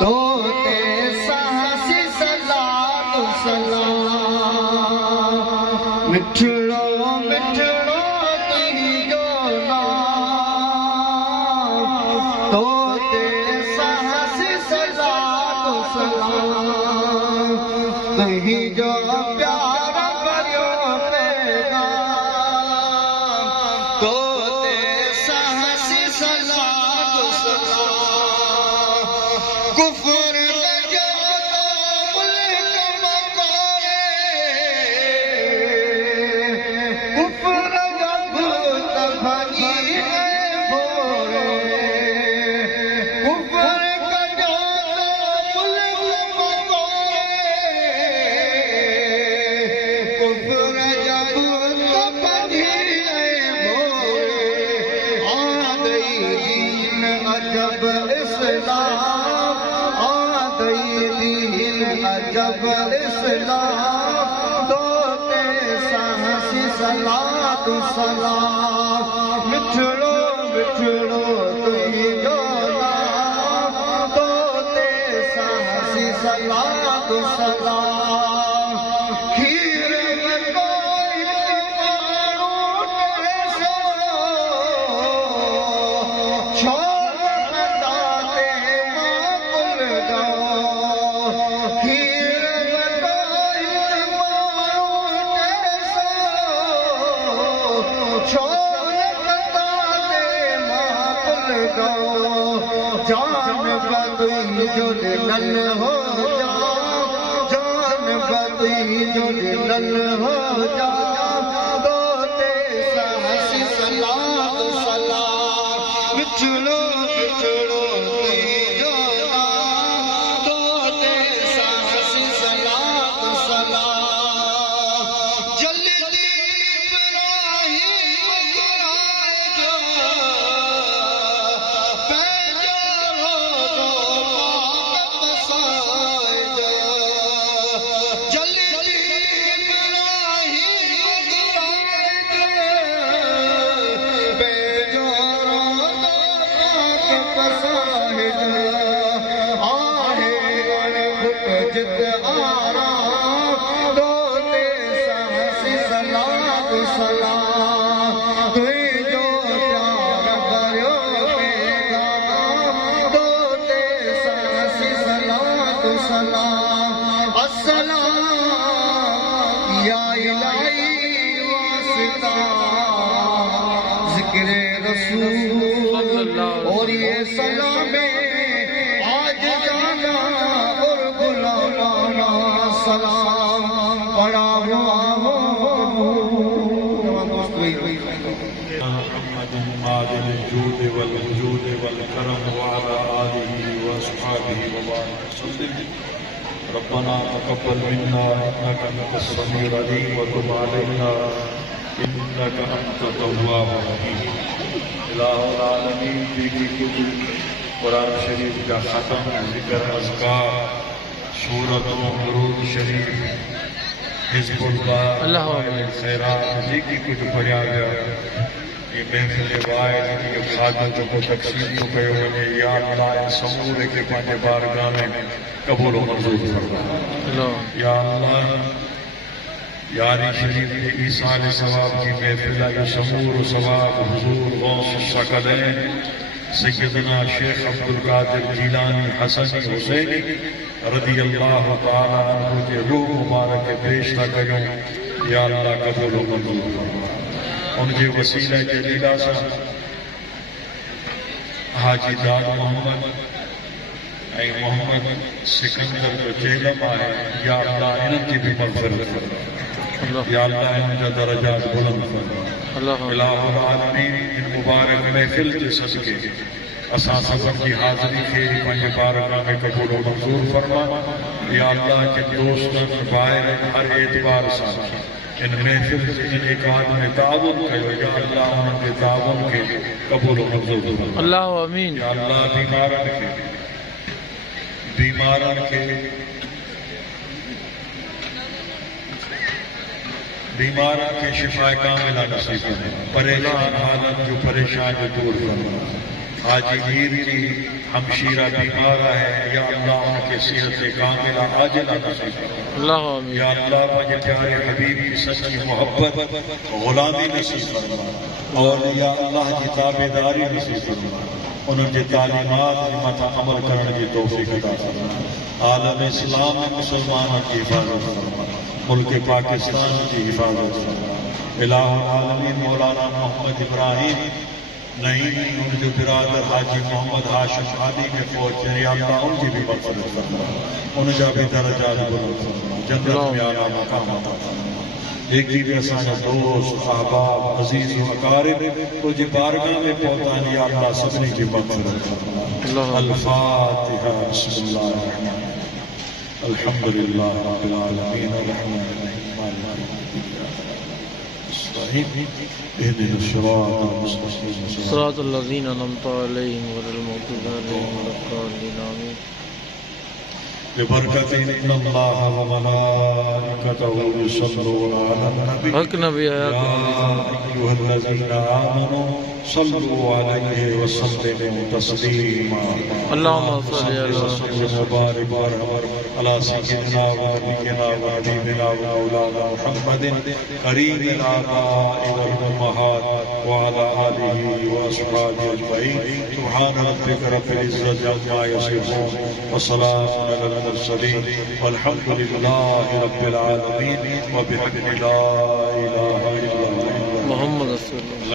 توتے سہسی صلاۃ و سلام مٹھڑو مٹھڑو تجھو نام توتے سہسی صلاۃ و سلام تجھو پیار بھریو پیغام توتے سہسی صلاۃ و سلام کفر بجاتا ملک مکارے کفر جبت بھنی بھورے کفر بجاتا ملک مکارے کفر جبت بھنی بھورے آدئی دین عجب اسلام عجب اسلام توتے سہسی صلاۃ و سلام مٹھڑو مٹھڑو تجھو نام توتے سہسی صلاۃ و سلام کھیر میں کوئی مانو ٹیسو چھوڑ بنداتے ماں کل جاؤ کھیر میں کوئی مانو ٹیسو چھوڑ بنداتے ماں کل جاؤ جان بدئی جو لل ہو جا جان بدئی جو لل ہو جا توتے سہسی صلاۃ و سلام مٹھڑو مٹھڑو تجھو نام توتے سہسی صلاۃ و سلام جلدی ابراہیم قرائے جو پہنجو روزو پاک بسائے جو جلدی ابراہیم قرائے جو پہنجو روزو پاک بسائے جو آہے گھٹ جت آرام توتے سہسی صلاۃ و سلام تجھو پیار بھریو پیغام توتے سہسی صلاۃ و سلام السلام یا الہی واسطہ ذکر رسول اور یہ سلام آج جانا اور بلانا سلام پڑا ہوا ہو محمد عادل الجود والوجود والكرم وعلى آله وأصحابه وبارك وسلم ربنا تقبل منا إنك أنت السميع العليم وتب علينا إنك أنت التواب الرحيم إله العالمين في كتب قرآن شریف کا ختم ذکر اذکار سورت و درود شریف حزب اللہ خیرات جی کی کچھ پڑھیا گیا یہ محفل واحد کی خادم کو تقسیم کو کہے ہوئے یا اللہ سمورے کے پانے بارگاہ میں قبول و منظور فرما یا اللہ یاری شریف کے ایصال ثواب کی محفل ہے سمور و ثواب حضور غوث الثقلین سیدنا شیخ عبدالقادر جیلانی حسنی حسینی رضی اللہ تعالیٰ عنہ کے روح مبارک پیش نہ کروں یا اللہ قبول و منظور فرما ان کے وسیلہ جلیلہ سے حاجی داد محمد اے محمد سکندر جو جیلم آئے یا اللہ ان کی بھی مغفرت فرما یا اللہ ان کا درجات بلند فرما الہ العالمین ان مبارک محفل کے صدقے اساں سبب کی حاضری کے پنج بارگاہ میں قبول و منظور فرما یا اللہ کے دوستن باہر ہر اعتبار سے ان محفل سے ان اقاد میں تعاون کرو یا اللہ ان کے تعاون کے قبول و منظور فرما اللہ امین یا اللہ بیماران کے بیماران کے شفا کاملہ نصیب فرما پریشان حالت جو پریشان جو دور فرما حاجی میر کی ہمشیرہ بیمار ہے، یا اللہ ان کے صحت کاملہ عاجلہ نصیب فرما۔ اللہ آمین۔ یا اللہ مجھے پیارے حبیب کی سچی محبت غلامی نصیب فرما، اور یا اللہ جی تابعداری نصیب فرما، انہوں نے تعلیمات مت عمل کرنے کی توفیق عطا فرما۔ عالم اسلام میں مسلمانوں کی حفاظت فرما، ملک پاکستان کی حفاظت فرما۔ الہ العالمین مولانا محمد ابراہیم نہیں ان جو برادر حاجی محمد ہاشم علی کے فوج ہیں، یا اللہ ان کی بھی مغفرت فرما، ان کا بھی درجات بلند فرما، جنت میں اعلیٰ مقام عطا فرما۔ ایک ہی اساں دوست احباب عزیز و اقارب کو جی بارگاہ میں پہنچانے، یا اللہ سبھی کی مغفرت فرما۔ الفاتحہ۔ بسم اللہ الرحمن الرحیم، الحمد للہ رب العالمین الرحمن الرحیم مالک یوم الدین اهدنا الصراط المستقيم صراط الذين أنعمت عليهم غير المغضوب عليهم ولا الضالين آمين۔ ببرکت ان اللہ وملائکتہ یصلون علی النبی حق نبی یا ایھا الذین آمنوا صلوا علیہ وسلموا تسلیما۔ اللهم صل على وسلم وبارک وارحم علی سیدنا ونبینا وحبیبنا ومولانا محمد کریم الآباء والأمہات وعلى آلہ واصحابہ اجمعین۔ سبحان ربک رب العزۃ عما یصفون وسلام علی المرسلین والحمد للہ رب العالمین وبحق لا الہ الا اللہ۔ محمد رسول اللہ۔